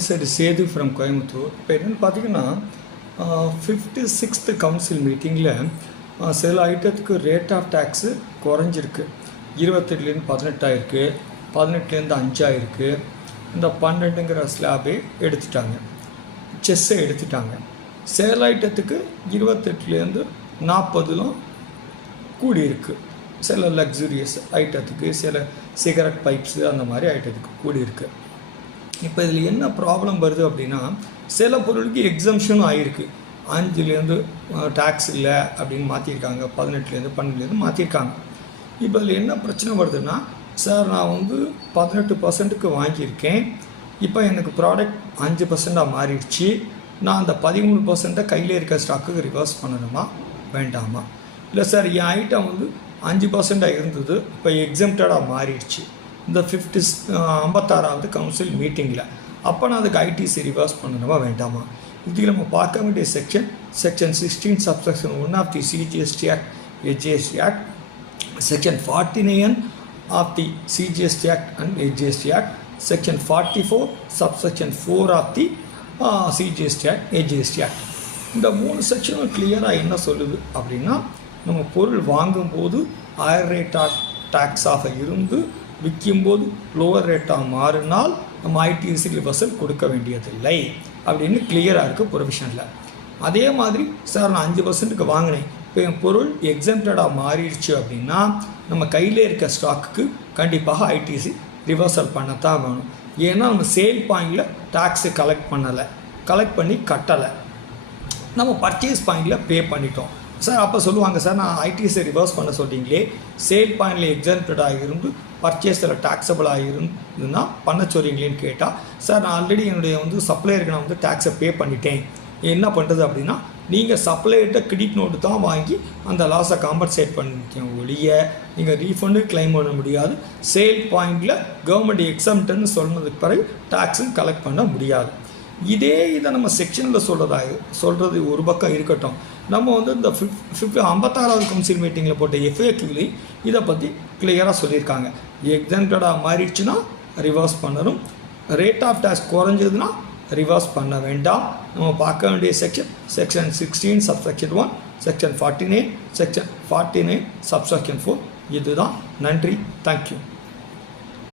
Professor Sedu from Coimbatore. இப்போ என்னென்னு பார்த்தீங்கன்னா 56th கவுன்சில் மீட்டிங்கில் சில ஐட்டத்துக்கு ரேட் ஆஃப் டேக்ஸு குறைஞ்சிருக்கு. 28லேருந்து 18 ஆயிருக்கு, 18லேருந்து 5 ஆயிருக்கு. இந்த 12ங்கிற ஸ்லாபே எடுத்துட்டாங்க, செஸ்ஸை எடுத்துட்டாங்க. சேல் ஐட்டத்துக்கு 28லேருந்து 40லும் கூடியிருக்கு. சில லக்ஸுரியஸ் ஐட்டத்துக்கு, சில சிகரெட் பைப்ஸு அந்த மாதிரி ஐட்டத்துக்கு கூடியிருக்கு. இப்போ இதில் என்ன ப்ராப்ளம் வருது அப்படின்னா, சில பொருளுக்கு எக்ஸம்ஷனும் ஆகிருக்கு. 5லேருந்து டேக்ஸ் இல்லை அப்படின்னு மாற்றிருக்காங்க, 18லேருந்து 12லேருந்து மாற்றிருக்காங்க. இப்போ இதில் என்ன பிரச்சனை வருதுன்னா, சார் நான் 18%க்கு வாங்கியிருக்கேன், இப்போ எனக்கு ப்ராடக்ட் 5%ஆக மாறிடுச்சு, நான் அந்த 13% கையில் இருக்க ஸ்டாக்குக்கு ரிவர்ஸ் பண்ணணுமா வேண்டாமா? இல்லை சார் என் ஐட்டம் 5%ஆக இருந்தது, இப்போ எக்ஸம்டடாக மாறிடுச்சு இந்த 56வது கவுன்சில் மீட்டிங்கில், அப்போ நான் அதுக்கு ஐடிசி ரிவர்ஸ் பண்ணணுமா வேண்டாமா? இதுக்கு நம்ம பார்க்க வேண்டிய section 16 subsection 1 of the CGST act, IGST act, section 49 of the CGST act and IGST act, section 44 subsection 4 of the CGST act, IGST act. இந்த 3 செக்ஷனும் கிளியராக என்ன சொல்லுது அப்படின்னா, நம்ம பொருள் வாங்கும்போது ஹையர் ரேட் ஆஃப் டேக்ஸாக இருந்து விற்கும்போது லோவர் ரேட்டாக மாறினால் நம்ம ஐடிசி ரிவர்சல் கொடுக்க வேண்டியதில்லை அப்படின்னு கிளியராக இருக்குது ப்ரொவிஷனில். அதே மாதிரி சார் நான் 5%க்கு வாங்கினேன், இப்போ என் பொருள் எக்ஸம்டடாக மாறிடுச்சு அப்படின்னா நம்ம கையில் இருக்க ஸ்டாக்குக்கு கண்டிப்பாக ஐடிசி ரிவர்சல் பண்ணத்தான் வேணும். ஏன்னா நம்ம சேல் பாயிண்டில் டேக்ஸு கலெக்ட் பண்ணி கட்டலை, நம்ம பர்ச்சேஸ் பாயிண்டில் பே பண்ணிட்டோம். சார் அப்போ சொல்லுவாங்க, சார் நான் ஐடிசி ரிவர்ஸ் பண்ண சொல்லிங்களே, சேல் பாயிண்டில் எக்ஸம்டடாக இருந்து பர்ச்சேஸில் டேக்ஸபிளாக இருந்துன்னா பண்ண சொல்கிறீங்களேன்னு கேட்டால், சார் நான் ஆல்ரெடி என்னுடைய சப்ளையருக்கு நான் டேக்ஸை பே பண்ணிட்டேன், என்ன பண்ணுறது அப்படின்னா, நீங்கள் சப்ளையர்கிட்ட கிரெடிட் நோட்டு தான் வாங்கி அந்த லாஸை காம்பன்சேட் பண்ணிக்க ஒழிய நீங்கள் ரீஃபண்டு கிளைம் பண்ண முடியாது. சேல் பாயிண்டில் கவர்மெண்ட் எக்ஸம்ப்ட்னு சொன்னதுக்கு பிறகு டேக்ஸும் கலெக்ட் பண்ண முடியாது. இதை நம்ம செக்ஷனில் சொல்கிறது ஒரு பக்கம் இருக்கட்டும், நம்ம இந்த 56வது கவுன்சில் மீட்டிங்கில் போட்ட எஃப்ஏக்யூலையும் இதை பற்றி கிளியராக சொல்லியிருக்காங்க. எக்ஸம்ப்டடாக மாறிடுச்சுன்னா ரிவர்ஸ் பண்ணணும், ரேட் ஆஃப் டேக்ஸ் குறைஞ்சதுன்னா ரிவர்ஸ் பண்ண வேண்டாம். நம்ம பார்க்க வேண்டிய section 16 subsection 1, section 49, section 49 subsection 4. இதுதான். நன்றி, தேங்க்யூ.